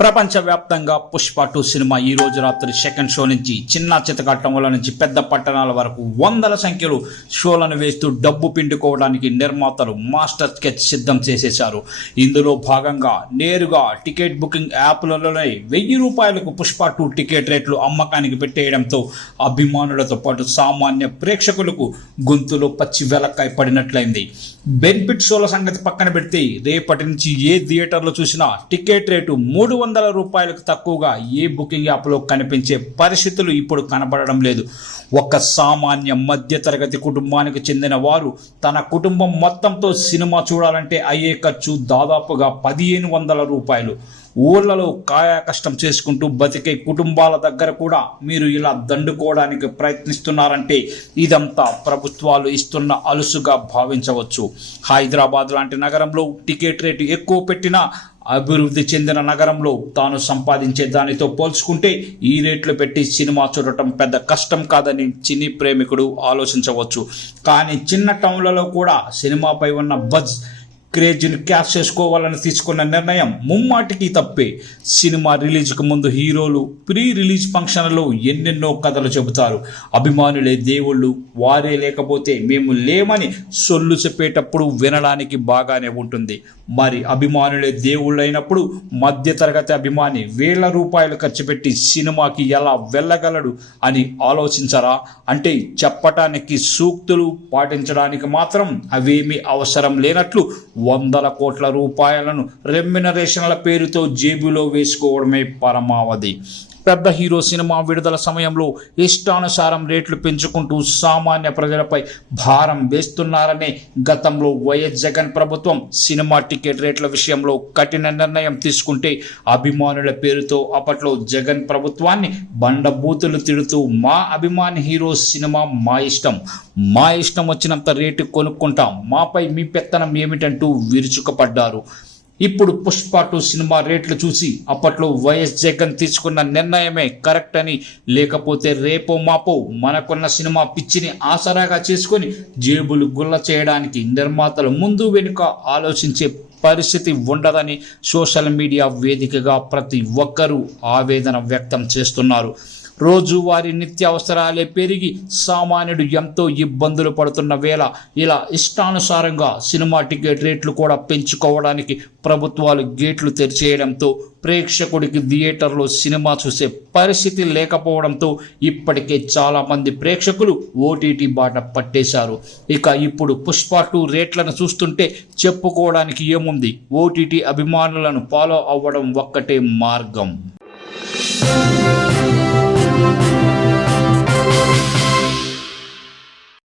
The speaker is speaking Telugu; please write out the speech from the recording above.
ప్రపంచవ్యాప్తంగా పుష్ప 2 సినిమా ఈ రోజు రాత్రి సెకండ్ షో నుంచి చిన్న చితకట్టంల నుంచి పెద్ద పట్టణాల వరకు వందల సంఖ్యలో షోలను వేస్తూ డబ్బు పిండుకోవడానికి నిర్మాతలు మాస్టర్ స్కెచ్ సిద్ధం చేసేశారు. ఇందులో భాగంగా నేరుగా టికెట్ బుకింగ్ యాప్లలోనే ₹1000 పుష్ప 2 టికెట్ రేట్లు అమ్మకానికి పెట్టేయడంతో అభిమానులతో పాటు సామాన్య ప్రేక్షకులకు గొంతులో పచ్చి వెలక్కాయ పడినట్లయింది. బెనిఫిట్ షోల సంగతి పక్కన పెడితే రేపటి నుంచి ఏ థియేటర్లో చూసినా టికెట్ రేటు ₹300 తక్కువగా ఏ బుకింగ్ యాప్లో కనిపించే పరిస్థితులు ఇప్పుడు కనబడడం లేదు. ఒక సామాన్య మధ్యతరగతి కుటుంబానికి చెందిన వారు తన కుటుంబం మొత్తంతో సినిమా చూడాలంటే అయ్యే ఖర్చు దాదాపుగా ₹1500. ఊళ్ళలో కాయా కష్టం చేసుకుంటూ బతికే కుటుంబాల దగ్గర కూడా మీరు ఇలా దండుకోవడానికి ప్రయత్నిస్తున్నారంటే ఇదంతా ప్రభుత్వాలు ఇస్తున్న అలుసుగా భావించవచ్చు. హైదరాబాద్ లాంటి నగరంలో టికెట్ రేటు ఎక్కువ పెట్టినా అభివృద్ధి చెందిన నగరంలో తాను సంపాదించే దానితో పోల్చుకుంటే ఈ రేట్లు పెట్టి సినిమా చూడటం పెద్ద కష్టం కాదని సినీ ప్రేమికుడు ఆలోచించవచ్చు. కానీ చిన్న టౌన్లలో కూడా సినిమాపై ఉన్న బజ్ క్రేజ్ని క్యాష్ చేసుకోవాలని తీసుకున్న నిర్ణయం ముమ్మాటికి తప్పే. సినిమా రిలీజ్కు ముందు హీరోలు ప్రీ రిలీజ్ ఫంక్షన్లో ఎన్నెన్నో కథలు చెబుతారు. అభిమానులే దేవుళ్ళు, వారే లేకపోతే మేము లేమని సొల్లు చెప్పేటప్పుడు వినడానికి బాగానే ఉంటుంది. మరి అభిమానులే దేవుళ్ళు అయినప్పుడు మధ్యతరగతి అభిమాని ₹1000 ఖర్చు పెట్టి సినిమాకి ఎలా వెళ్ళగలడు అని ఆలోచించరా? అంటే చెప్పటానికి సూక్తులు పాటించడానికి మాత్రం అవేమీ అవసరం లేనట్లు ₹100 కోట్ల రెమ్యునరేషన్ల పేరుతో జేబులో వేసుకోవడమే పరమావధి. పెద్ద హీరో సినిమా విడుదల సమయంలో ఇష్టానుసారం రేట్లు పెంచుకుంటూ సామాన్య ప్రజలపై భారం వేస్తున్నారనే గతంలో వైఎస్ జగన్ ప్రభుత్వం సినిమా టికెట్ రేట్ల విషయంలో కఠిన నిర్ణయం తీసుకుంటే అభిమానుల పేరుతో అప్పట్లో జగన్ ప్రభుత్వాన్ని బండబూతులు తిడుతూ మా అభిమాని హీరో సినిమా మా ఇష్టం వచ్చినంత రేటు కొనుక్కుంటాం, మాపై మీ పెత్తనం ఏమిటంటూ విరుచుకుపడ్డారు. ఇప్పుడు పుష్ప 2 సినిమా రేట్లు చూసి అప్పట్లో వైఎస్ జగన్ తీసుకున్న నిర్ణయమే కరెక్ట్ అని, లేకపోతే రేపో మాపో మనకున్న సినిమా పిచ్చిని ఆసరాగా చేసుకొని జేబులు గుల్ల చేయడానికి నిర్మాతలు ముందు వెనుక ఆలోచించే పరిస్థితి ఉండదని సోషల్ మీడియా వేదికగా ప్రతి ఒక్కరూ ఆవేదన వ్యక్తం చేస్తున్నారు. రోజువారీ నిత్యావసరాలే పెరిగి సామాన్యుడు ఎంతో ఇబ్బందులు పడుతున్న వేళ ఇలా ఇష్టానుసారంగా సినిమా టికెట్ రేట్లు కూడా పెంచుకోవడానికి ప్రభుత్వాలు గేట్లు తెరిచేయడంతో ప్రేక్షకుడికి థియేటర్లో సినిమా చూసే పరిస్థితి లేకపోవడంతో ఇప్పటికే చాలామంది ప్రేక్షకులు ఓటీటీ బాట పట్టేశారు. ఇక ఇప్పుడు పుష్ప 2 రేట్లను చూస్తుంటే చెప్పుకోవడానికి ఏముంది, ఓటీటీ అభిమానులను ఫాలో అవ్వడం ఒక్కటే మార్గం.